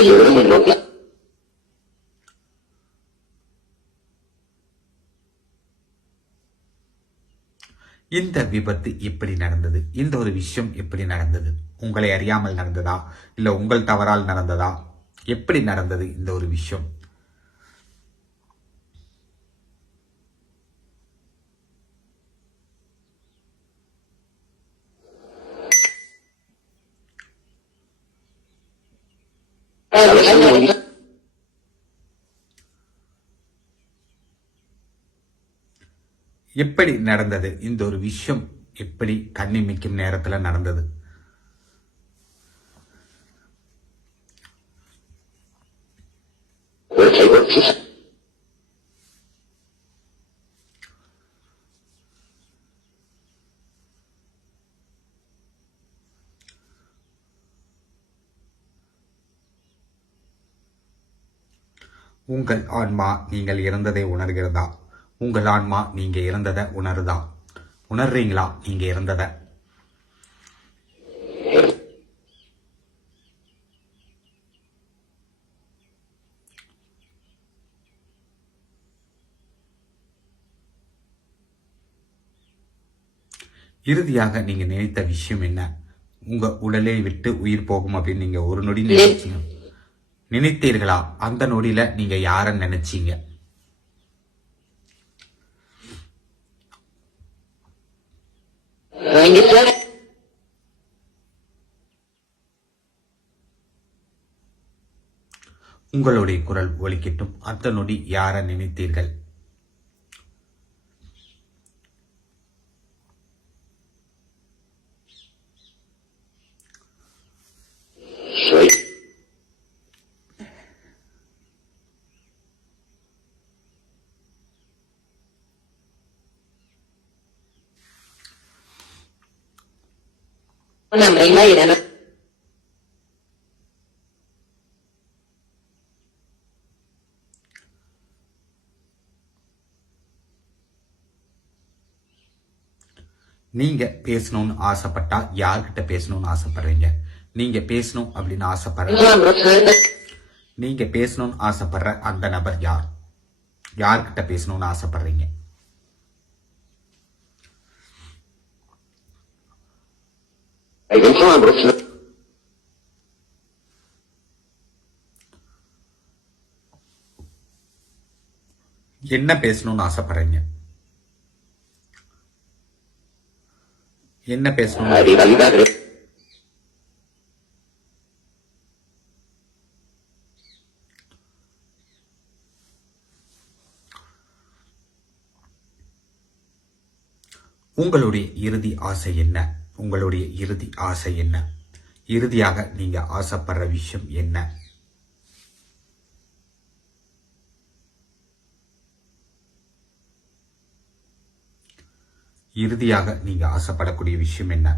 இந்த விபத்து எப்படி நடந்தது? இந்த ஒரு விஷயம் எப்படி நடந்தது? உங்களை அறியாமல் நடந்ததா, இல்ல உங்கள் தவறால் நடந்ததா? எப்படி நடந்தது இந்த ஒரு விஷயம்? எப்படி நடந்தது இந்த ஒரு விஷயம்? எப்படி கண்ணிமைக்கும் நேரத்துல நடந்தது? உங்கள் ஆன்மா நீங்கள் இறந்ததை உணர்கிறதா? உங்கள் ஆன்மா நீங்க இறந்ததை உணருதா? உணர்றீங்களா நீங்க இறந்ததை? இறுதியாக நீங்க நினைத்த விஷயம் என்ன? உங்க உடலை விட்டு உயிர் போகும் அப்படின்னு நீங்க ஒரு நொடி நினைத்தீர்களா? அந்த நொடியில நீங்க யார நினைச்சீங்க? உங்களுடைய குரல் ஒலிக்கட்டும். அந்த நொடி யார நினைத்தீர்கள்? நீங்க பேசணும்னு ஆசைப்பட்டா யார்கிட்ட பேசணும்னு ஆசைப்படுறீங்க? நீங்க பேசணும் அப்படின்னு நீங்க பேசணும்னு ஆசைப்படுற அந்த நபர் யார்? யார்கிட்ட பேசணும்னு ஆசைப்படுறீங்க? என்ன பேசணும்னு ஆசைப்படுறீங்க? என்ன பேசணும்? உங்களுடைய இறுதி ஆசை என்ன? உங்களுடைய இறுதி ஆசை என்ன? இறுதியாக நீங்க ஆசைப்படுற விஷயம் என்ன? இறுதியாக நீங்க ஆசைப்படக்கூடிய விஷயம் என்ன?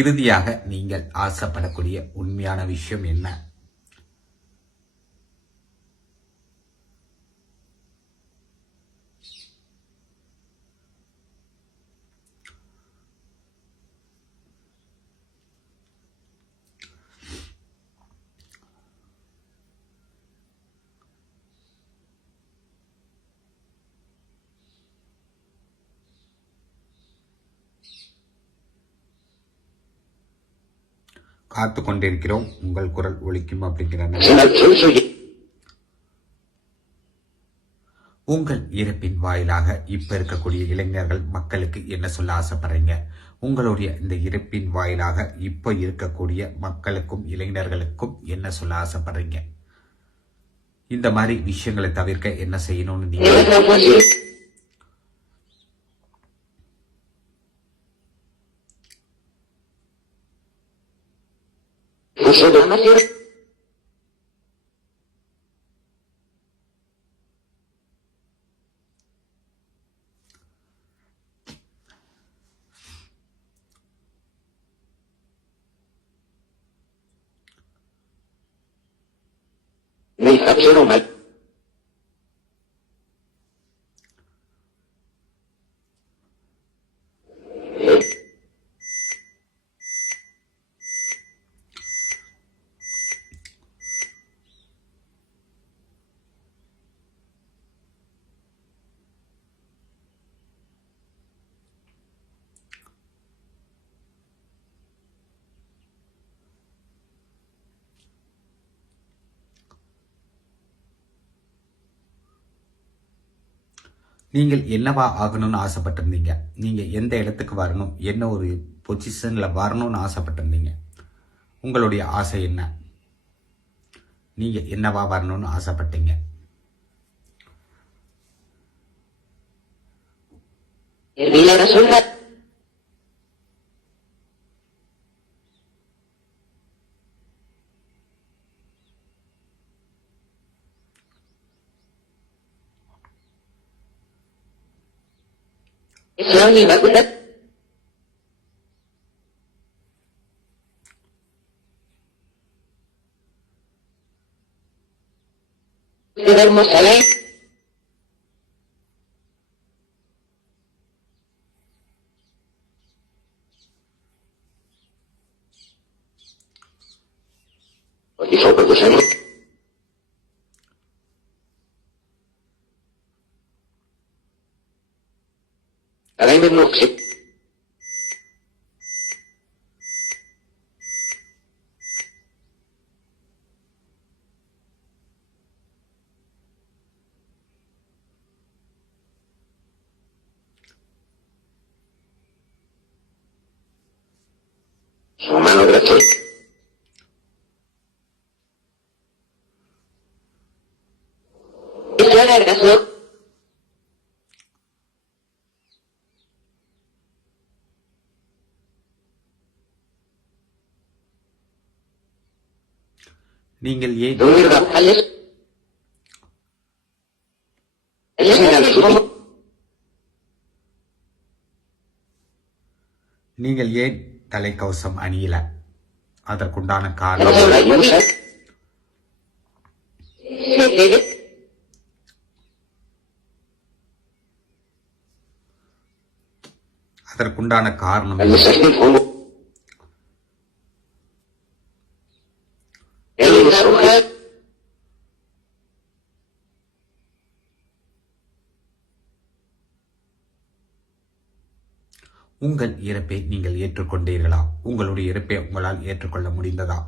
இறுதியாக நீங்கள் ஆசைப்படக்கூடிய உண்மையான விஷயம் என்ன? காத்து கொண்டிருக்கிறோம் உங்கள் குரல் ஒலிக்கும் அப்படிங்கிற உங்கள் இறப்பின் வாயிலாக இப்ப இருக்கக்கூடிய இளைஞர்கள் மக்களுக்கு என்ன சொல்ல ஆசைப்படுறீங்க? உங்களுடைய இந்த இறப்பின் வாயிலாக இப்ப இருக்கக்கூடிய மக்களுக்கும் இளைஞர்களுக்கும் என்ன சொல்ல ஆசைப்படுறீங்க? இந்த மாதிரி விஷயங்களை தவிர்க்க என்ன செய்யணும்னு நீங்க Mi faccio mal. நீங்கள் என்னவா ஆகணும்னு ஆசைப்பட்டிருந்தீங்க? நீங்க எந்த இடத்துக்கு வரணும், என்ன ஒரு பொசிஷன்ல வரணும்னு ஆசைப்பட்டிருந்தீங்க? உங்களுடைய ஆசை என்ன? நீங்க என்னவா வரணும்னு ஆசைப்பட்டீங்க? Islami bagulat. Debemos saber. Itu bagusnya. Kalian bermaksud sama lo berarti. Itu ada kasut. நீங்கள் ஏன் நீங்கள் ஏன் தலைக்கவசம் அணியல? அதற்குண்டான காரணம் உங்கள் இறப்பை நீங்கள் ஏற்றுக்கொண்டீர்களா? உங்களுடைய இறப்பை உங்களால் ஏற்றுக்கொள்ள முடிந்ததா?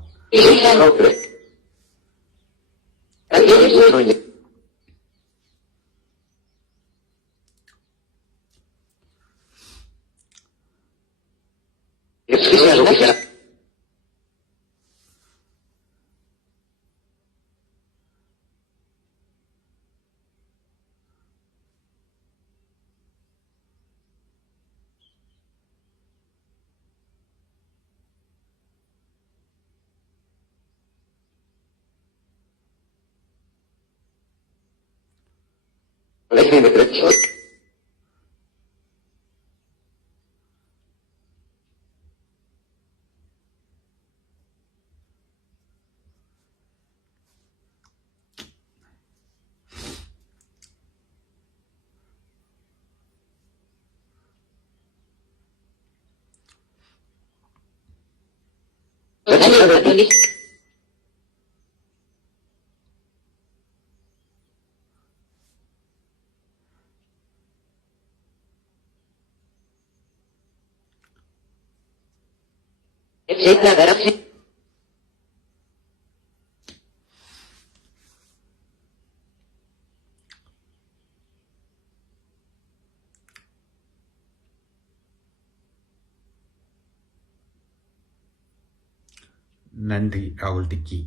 நன்றி ராகுல் டிக்கி.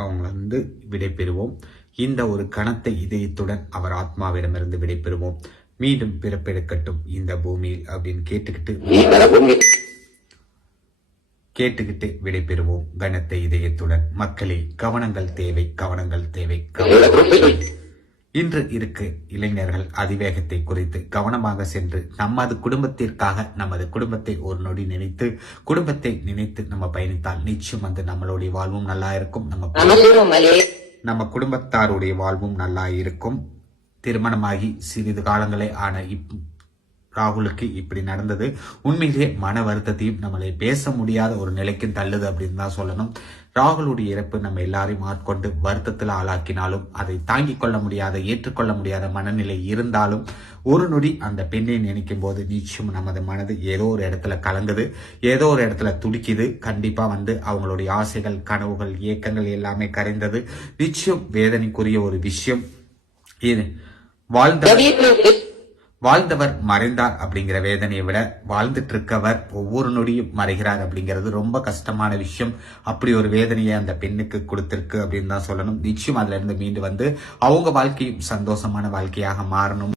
அவங்க விடைபெறுவோம். இந்த ஒரு கணத்தை இதயத்துடன் அவர் ஆத்மாவிடமிருந்து விடைபெறுவோம். மீண்டும் பிறப்பெடுக்கட்டும் இந்த பூமியில் அப்படின்னு கேட்டுக்கிட்டு விடைபெறுவோம் கனத்தை இதயத்துடன். மக்களே, கவனங்கள் தேவை, கவனங்கள் தேவை. இன்று இருக்கு இளைஞர்கள் அதிவேகத்தை குறித்து கவனமாக சென்று நமது குடும்பத்திற்காக நமது குடும்பத்தை ஒரு நொடி நினைத்து குடும்பத்தை நினைத்து நம்ம பயணித்தால் நிச்சயம் நம்மளுடைய வாழ்வும் நல்லா இருக்கும். நம்ம நம்ம குடும்பத்தாருடைய வாழ்வும் நல்லா இருக்கும். திருமணமாகி சிறிது காலங்களே ஆன ராகுலுக்கு இப்படி நடந்தது உண்மையிலேயே மன வருத்தத்தையும் நம்மளை பேச முடியாத ஒரு நிலைக்கும் தள்ளுது அப்படின்னு தான் சொல்லணும். ராகுலுடைய இறப்பு நம்ம எல்லாரையும் ஆட்கொண்டு வருத்தத்தில் ஆளாக்கினாலும் அதை தாங்கிக் கொள்ள முடியாத ஏற்றுக்கொள்ள முடியாத மனநிலை இருந்தாலும் ஒரு நொடி அந்த பெண்ணை நினைக்கும் போது நிச்சயம் நமது மனது ஏதோ ஒரு இடத்துல கலங்குது, ஏதோ ஒரு இடத்துல துடிக்குது. கண்டிப்பா அவங்களுடைய ஆசைகள், கனவுகள், ஏக்கங்கள் எல்லாமே கரைந்தது. நிச்சயம் வேதனைக்குரிய ஒரு விஷயம் இது. வாழ்ந்தவர் மறைந்தார் அப்படிங்கிற வேதனையை விட வாழ்ந்துட்டு இருக்கவர் ஒவ்வொரு நொடியும் மறைகிறார் அப்படிங்கிறது ரொம்ப கஷ்டமான விஷயம். அப்படி ஒரு வேதனையை அந்த பெண்ணுக்கு கொடுத்திருக்கு அப்படின்னு தான் சொல்லணும். நிச்சயம் அதுல இருந்து மீண்டு அவங்க வாழ்க்கையும் சந்தோஷமான வாழ்க்கையாக மாறணும்.